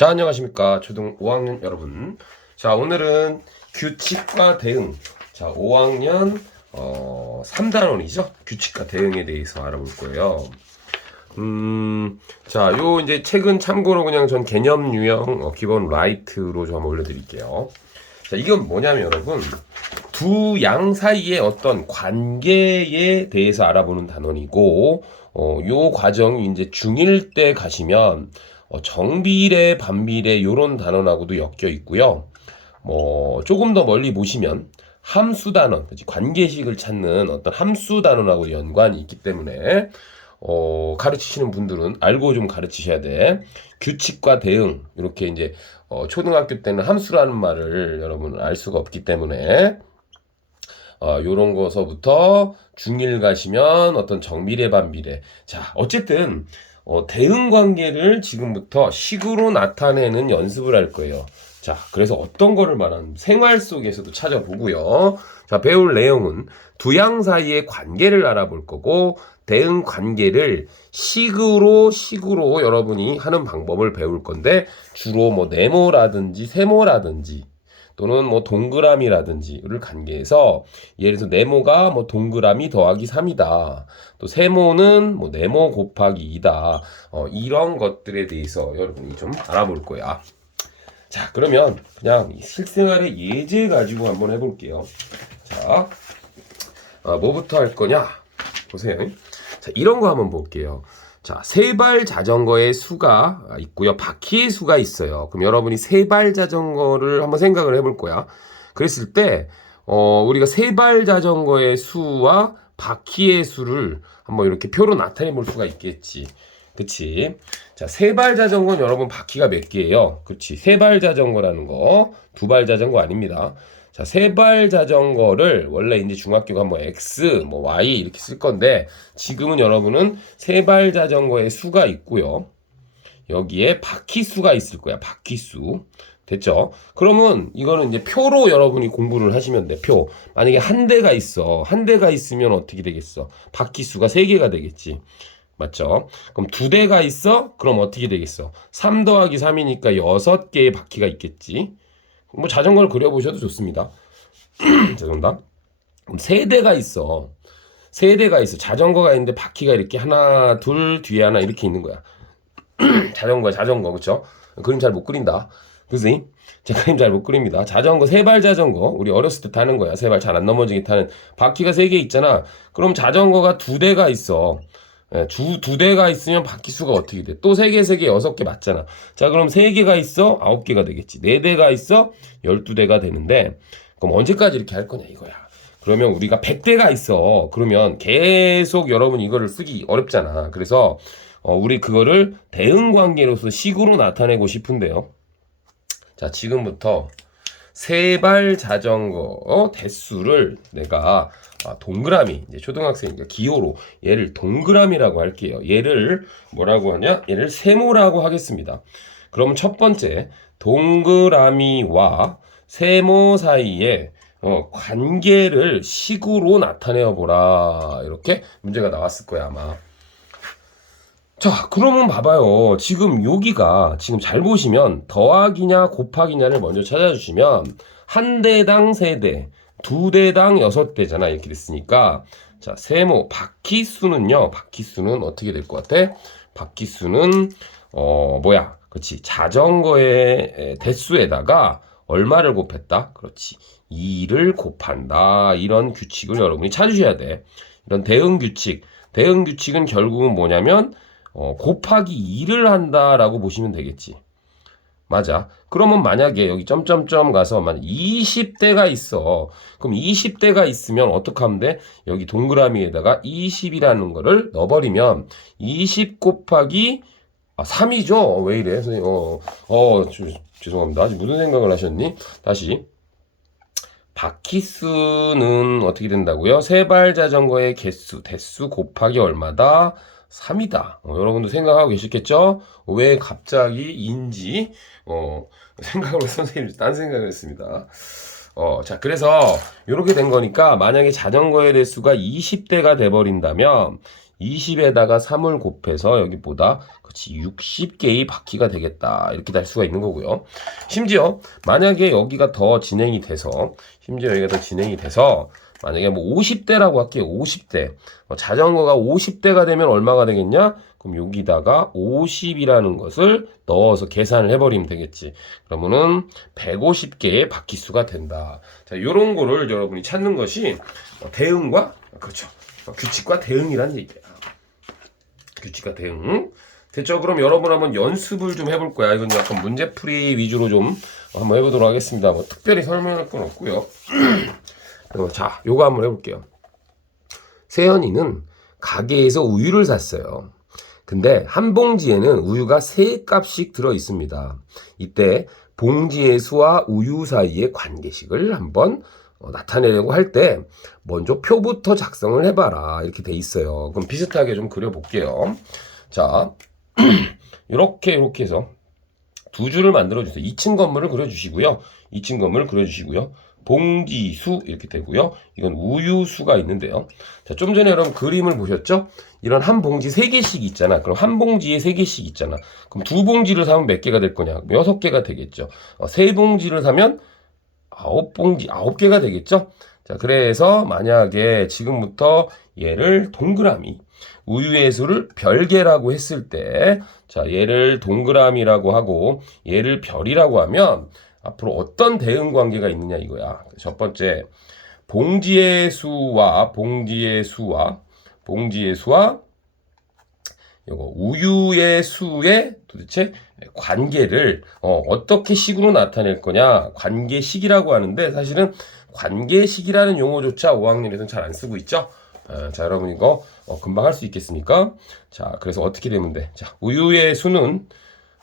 자, 안녕하십니까. 초등 5학년 여러분. 자, 오늘은 규칙과 대응. 자, 5학년, 어, 3단원이죠. 규칙과 대응에 대해서 알아볼 거예요. 음, 자, 요 이제 책은 참고로 그냥 전 개념 유형 어, 기본 라이트로 좀 올려드릴게요. 자, 이건 뭐냐면 여러분, 두 양 사이의 어떤 관계에 대해서 알아보는 단원이고, 어, 요 과정이 이제 중1 때 가시면, 어, 정비례, 반비례, 요런 단원하고도 엮여 있고요. 뭐, 조금 더 멀리 보시면, 함수 단원? 관계식을 찾는 어떤 함수 단원하고 연관이 있기 때문에, 어, 가르치시는 분들은 알고 좀 가르치셔야 돼. 규칙과 대응, 이렇게 이제, 어, 초등학교 때는 함수라는 말을 여러분 알 수가 없기 때문에, 어, 요런 거서부터 중1 가시면 어떤 정비례, 반비례. 자, 어쨌든, 어, 대응 관계를 지금부터 식으로 나타내는 연습을 할 거예요. 자, 그래서 어떤 거를 말하는 생활 속에서도 찾아보고요. 자, 배울 내용은 두 양 사이의 관계를 알아볼 거고 대응 관계를 식으로 식으로 여러분이 하는 방법을 배울 건데 주로 뭐 네모라든지 세모라든지 또는 뭐 동그라미라든지를 관계해서 예를 들어서 네모가 뭐 동그라미 더하기 3이다. 또 세모는 뭐 네모 곱하기 2다. 어, 이런 것들에 대해서 여러분이 좀 알아볼 거야. 자, 그러면 그냥 이 실생활의 예제 가지고 한번 해볼게요. 자, 아, 뭐부터 할 거냐? 보세요. 자, 이런 거 한번 볼게요. 자, 세발 자전거의 수가 있고요. 바퀴의 수가 있어요. 그럼 여러분이 세발 자전거를 한번 생각을 해볼 거야. 그랬을 때, 어, 우리가 세발 자전거의 수와 바퀴의 수를 한번 이렇게 표로 나타내 볼 수가 있겠지. 그치? 자, 세발 자전거는 여러분 바퀴가 몇 개예요? 그치? 세발 자전거라는 거, 두 발 자전거 아닙니다. 자, 세발 자전거를 원래 이제 중학교가 뭐 X, 뭐 Y 이렇게 쓸 건데 지금은 여러분은 세발 자전거의 수가 있고요. 여기에 바퀴 수가 있을 거야. 바퀴 수. 됐죠? 그러면 이거는 이제 표로 여러분이 공부를 하시면 돼. 표. 만약에 한 대가 있어. 한 대가 있으면 어떻게 되겠어? 바퀴 수가 세 개가 되겠지. 맞죠? 그럼 두 대가 있어? 그럼 어떻게 되겠어? 3 더하기 3이니까 6개의 바퀴가 있겠지. 뭐 자전거를 그려보셔도 좋습니다. 죄송합니다. 세 대가 있어. 세 대가 있어. 자전거가 있는데 바퀴가 이렇게 하나, 둘, 뒤에 하나 이렇게 있는 거야. 자전거야, 자전거. 그쵸? 그림 잘 못 그린다. 그지? 제 그림 잘 못 그립니다. 자전거, 세발 자전거. 우리 어렸을 때 타는 거야. 세 발 잘 안 넘어지게 타는. 바퀴가 세 개 있잖아. 그럼 자전거가 두 대가 있어. 예, 두, 두 대가 있으면 바퀴 수가 어떻게 돼? 또 세 개, 세 개, 여섯 개 맞잖아. 자, 그럼 세 개가 있어? 아홉 개가 되겠지. 네 대가 있어? 열두 대가 되는데, 그럼 언제까지 이렇게 할 거냐, 이거야. 그러면 우리가 백 대가 있어. 그러면 계속 여러분 이거를 쓰기 어렵잖아. 그래서, 어, 우리 그거를 대응 관계로서 식으로 나타내고 싶은데요. 자, 지금부터 세발 자전거 어, 대수를 내가 아, 동그라미 이제 초등학생이니까 기호로 얘를 동그라미라고 할게요. 얘를 뭐라고 하냐? 얘를 세모라고 하겠습니다. 그럼 첫 번째 동그라미와 세모 사이에 어, 관계를 식으로 나타내어 보라. 이렇게 문제가 나왔을 거야, 아마. 자, 그러면 봐봐요. 지금 여기가 지금 잘 보시면 더하기냐 곱하기냐를 먼저 찾아주시면 한 대당 세 대, 두 대당 여섯 대잖아. 이렇게 됐으니까 자, 세모 바퀴 수는요. 바퀴 수는 어떻게 될 것 같아? 바퀴 수는 어 뭐야? 그렇지. 자전거의 에, 대수에다가 얼마를 곱했다? 그렇지. 2를 곱한다. 이런 규칙을 여러분이 찾으셔야 돼. 이런 대응 규칙. 대응 규칙은 결국은 뭐냐면 어, 곱하기 2를 한다라고 보시면 되겠지. 맞아. 그러면 만약에 여기 점점점 가서 만 20대가 있어. 그럼 20대가 있으면 어떻게 하면 돼? 여기 동그라미에다가 20이라는 거를 넣어버리면 20 곱하기 아, 3이죠? 왜 이래? 선생님, 어, 어, 주, 죄송합니다. 무슨 생각을 하셨니? 다시. 바퀴수는 어떻게 된다고요? 세발 자전거의 개수, 대수 곱하기 얼마다? 3이다. 어, 여러분도 생각하고 계시겠죠? 왜 갑자기 인지, 어, 생각으로 선생님이 딴 생각을 했습니다. 어, 자, 그래서, 이렇게 된 거니까, 만약에 자전거의 대수가 20대가 돼버린다면, 20에다가 3을 곱해서 여기 보다 그렇지 60개의 바퀴가 되겠다 이렇게 될 수가 있는 거고요. 심지어 만약에 여기가 더 진행이 돼서 심지어 여기가 더 진행이 돼서 만약에 뭐 50대라고 할게요. 50대. 어, 자전거가 50대가 되면 얼마가 되겠냐? 그럼 여기다가 50이라는 것을 넣어서 계산을 해버리면 되겠지. 그러면은 150개의 바퀴수가 된다. 자, 요런 거를 여러분이 찾는 것이 어, 대응과, 그렇죠. 어, 규칙과 대응이란 얘기야. 규칙과 대응. 됐죠? 그럼 여러분 한번 연습을 좀 해볼 거야. 이건 약간 문제풀이 위주로 좀 한번 해보도록 하겠습니다. 뭐 특별히 설명할 건 없고요. 어, 자, 요거 한번 해볼게요. 세연이는 가게에서 우유를 샀어요. 근데 한 봉지에는 우유가 세 값씩 들어 있습니다. 이때 봉지의 수와 우유 사이의 관계식을 한번 어, 나타내려고 할 때 먼저 표부터 작성을 해봐라 이렇게 돼 있어요. 그럼 비슷하게 좀 그려볼게요. 자, 이렇게 이렇게 해서 두 줄을 만들어 주세요. 2층 건물을 그려주시고요. 2층 건물을 그려주시고요. 봉지수 이렇게 되고요. 이건 우유수가 있는데요. 자, 좀 전에 여러분 그림을 보셨죠? 이런 한 봉지 세 개씩 있잖아. 그럼 한 봉지에 세 개씩 있잖아. 그럼 두 봉지를 사면 몇 개가 될 거냐? 여섯 개가 되겠죠. 어, 세 봉지를 사면 아홉 봉지, 아홉 개가 되겠죠? 자, 그래서 만약에 지금부터 얘를 동그라미, 우유의 수를 별개라고 했을 때, 자, 얘를 동그라미라고 하고, 얘를 별이라고 하면, 앞으로 어떤 대응 관계가 있느냐 이거야. 첫 번째, 봉지의 수와, 봉지의 수와, 봉지의 수와, 요거 우유의 수의 도대체 관계를 어, 어떻게 식으로 나타낼 거냐 관계식이라고 하는데 사실은 관계식이라는 용어조차 5학년에서는 잘 안 쓰고 있죠. 어, 자 여러분 이거 어, 금방 할 수 있겠습니까? 자 그래서 어떻게 되면 돼? 자 우유의 수는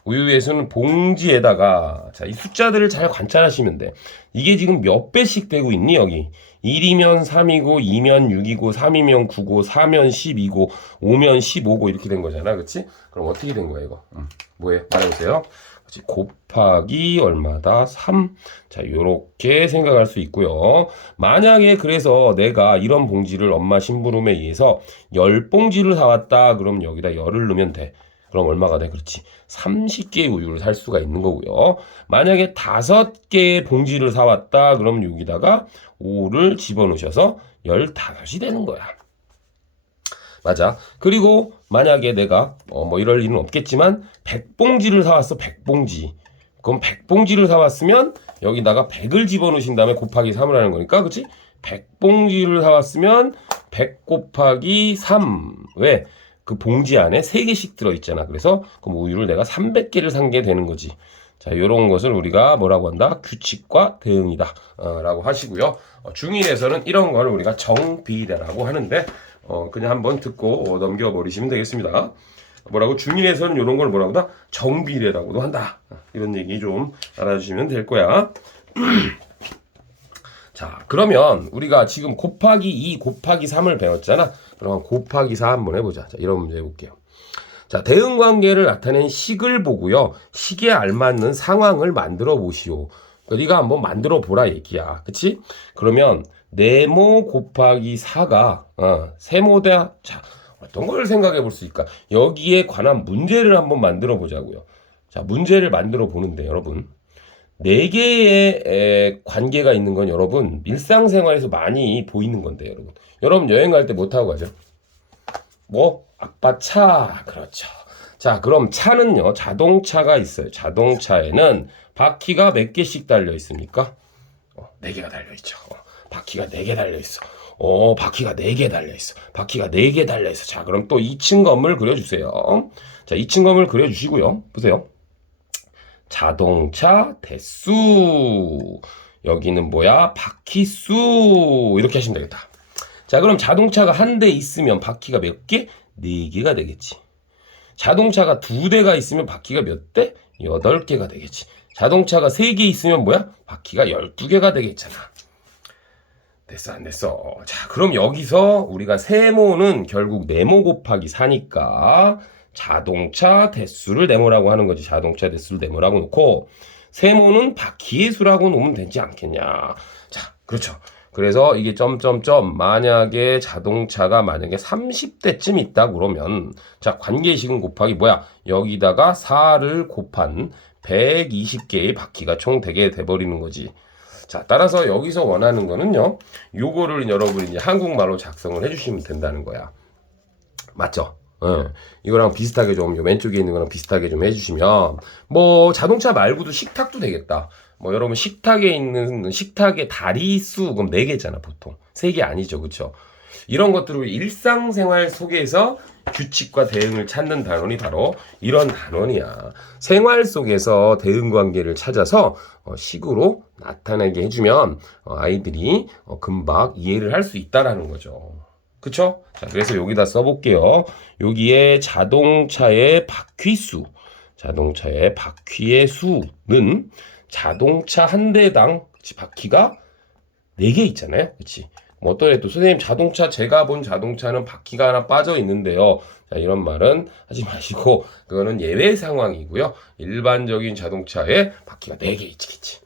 우유의 수는 봉지에다가 자 이 숫자들을 잘 관찰하시면 돼. 이게 지금 몇 배씩 되고 있니 여기? 1이면 3이고 2면 6이고 3이면 9고 4면 10이고 5면 15고 이렇게 된 거잖아. 그치? 그럼 어떻게 된 거야 이거? 음, 뭐예요? 말해 보세요. 그치? 곱하기 얼마다? 3. 자, 요렇게 생각할 수 있고요. 만약에 그래서 내가 이런 봉지를 엄마 심부름에 의해서 10봉지를 사왔다. 그럼 여기다 열을 넣으면 돼. 그럼 얼마가 돼? 그렇지. 30개의 우유를 살 수가 있는 거고요. 만약에 5개의 봉지를 사왔다. 그럼 여기다가 5를 집어넣으셔서 15이 되는 거야. 맞아. 그리고 만약에 내가 어, 뭐 이럴 일은 없겠지만 100봉지를 사왔어. 100봉지. 그럼 100봉지를 사왔으면 여기다가 100을 집어넣으신 다음에 곱하기 3을 하는 거니까 그치? 100봉지를 사왔으면 100 곱하기 3. 왜? 그 봉지 안에 3개씩 들어있잖아. 그래서 그럼 우유를 내가 300개를 산 게 되는 거지. 자, 요런 것을 우리가 뭐라고 한다? 규칙과 대응이다. 어, 라고 하시고요. 어, 중1에서는 이런 걸 우리가 정비례라고 하는데, 어, 그냥 한번 듣고 어, 넘겨버리시면 되겠습니다. 뭐라고? 중1에서는 이런 걸 뭐라고 한다? 정비례라고도 한다. 어, 이런 얘기 좀 알아주시면 될 거야. 자, 그러면 우리가 지금 곱하기 2, 곱하기 3을 배웠잖아. 그럼 곱하기 4 한번 해보자. 자, 이런 문제 해볼게요. 자, 대응 관계를 나타낸 식을 보고요. 식에 알맞는 상황을 만들어 보시오. 그러니까 네가 한번 만들어 보라 얘기야. 그치? 그러면 네모 곱하기 4가 어, 세모다. 자, 어떤 걸 생각해 볼 수 있을까? 여기에 관한 문제를 한번 만들어 보자고요. 자, 문제를 만들어 보는데 여러분. 네 개의 에, 관계가 있는 건 여러분 일상생활에서 많이 보이는 건데 여러분. 여러분 여행 갈때뭐 타고 가죠? 뭐 아빠 차 그렇죠. 자 그럼 차는요 자동차가 있어요. 자동차에는 바퀴가 몇 개씩 달려 있습니까? 어, 네 개가 달려 있죠. 어, 바퀴가 네 개 달려 있어. 어 바퀴가 네 개 달려 있어. 바퀴가 네 개 달려 있어. 자 그럼 또 2층 건물 그려주세요. 자 2층 건물 그려주시고요. 보세요. 자동차 대수. 여기는 뭐야? 바퀴수. 이렇게 하시면 되겠다. 자 그럼 자동차가 한 대 있으면 바퀴가 몇 개? 네 개가 되겠지. 자동차가 두 대가 있으면 바퀴가 몇 대? 여덟 개가 되겠지. 자동차가 세 개 있으면 뭐야? 바퀴가 열두 개가 되겠잖아. 됐어 안 됐어? 자 그럼 여기서 우리가 세모는 결국 네모 곱하기 4니까 자동차 대수를 네모라고 하는 거지. 자동차 대수를 네모라고 놓고 세모는 바퀴의 수라고 놓으면 되지 않겠냐. 자, 그렇죠. 그래서 이게 점점점 만약에 자동차가 만약에 30대쯤 있다 그러면 자 관계식은 곱하기 뭐야 여기다가 4를 곱한 120개의 바퀴가 총 되게 돼 버리는 거지. 자 따라서 여기서 원하는 거는요 요거를 여러분이 이제 한국말로 작성을 해 주시면 된다는 거야. 맞죠? 예. 이거랑 비슷하게 좀, 요 왼쪽에 있는 거랑 비슷하게 좀 해주시면, 뭐, 자동차 말고도 식탁도 되겠다. 뭐, 여러분, 식탁에 있는, 식탁의 다리 수, 그럼 4개잖아, 보통. 3개 아니죠, 그쵸? 이런 것들을 일상생활 속에서 규칙과 대응을 찾는 단원이 바로 이런 단원이야. 생활 속에서 대응 관계를 찾아서 어, 식으로 나타내게 해주면 어, 아이들이 어, 금방 이해를 할 수 있다라는 거죠. 그쵸? 자, 그래서 여기다 써볼게요. 여기에 자동차의 바퀴수, 자동차의 바퀴의 수는 자동차 한 대당 그치, 바퀴가 4개 있잖아요. 그치? 뭐 어떤 애도 선생님 자동차 제가 본 자동차는 바퀴가 하나 빠져 있는데요. 자, 이런 말은 하지 마시고 그거는 예외 상황이고요. 일반적인 자동차에 바퀴가 4개 있겠지.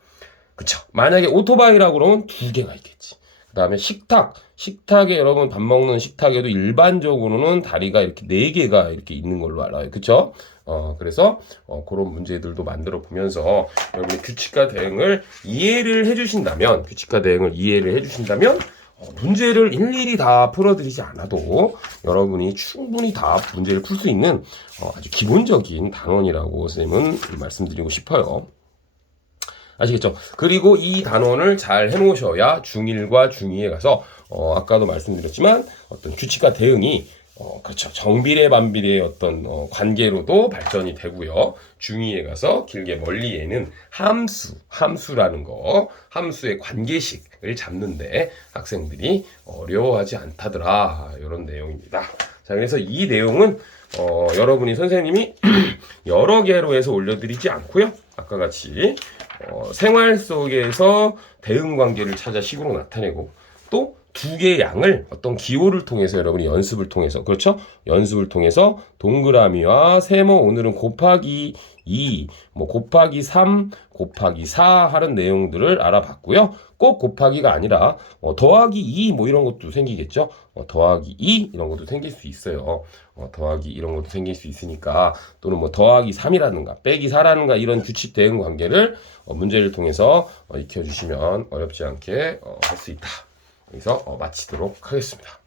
그쵸? 만약에 오토바이라고 그러면 2개가 있겠지. 그 다음에 식탁. 식탁에 여러분 밥 먹는 식탁에도 일반적으로는 다리가 이렇게 네 개가 이렇게 있는 걸로 알아요. 그쵸? 어, 그래서, 어, 그런 문제들도 만들어 보면서 여러분이 규칙과 대응을 이해를 해주신다면, 규칙과 대응을 이해를 해주신다면, 어, 문제를 일일이 다 풀어드리지 않아도 여러분이 충분히 다 문제를 풀 수 있는 어, 아주 기본적인 단원이라고 선생님은 말씀드리고 싶어요. 아시겠죠? 그리고 이 단원을 잘 해놓으셔야 중1과 중2에 가서 어, 아까도 말씀드렸지만 어떤 규칙과 대응이 어, 그렇죠. 정비례 반비례의 어떤 어, 관계로도 발전이 되고요. 중2에 가서 길게 멀리에는 함수, 함수라는 거, 함수의 관계식을 잡는데 학생들이 어려워하지 않다더라. 이런 내용입니다. 자, 그래서 이 내용은 어, 여러분이 선생님이 여러 개로 해서 올려드리지 않고요. 아까 같이 어, 생활 속에서 대응 관계를 찾아 식으로 나타내고 또 두 개의 양을 어떤 기호를 통해서 여러분이 연습을 통해서 그렇죠? 연습을 통해서 동그라미와 세모 오늘은 곱하기 2, 뭐 곱하기 3, 곱하기 4 하는 내용들을 알아봤고요. 꼭 곱하기가 아니라 어, 더하기 2 뭐 이런 것도 생기겠죠. 어, 더하기 2 이런 것도 생길 수 있어요. 어, 더하기 이런 것도 생길 수 있으니까 또는 뭐 더하기 3이라든가 빼기 4라든가 이런 규칙 대응 관계를 어, 문제를 통해서 어, 익혀주시면 어렵지 않게 어, 할수 있다. 여기서 어, 마치도록 하겠습니다.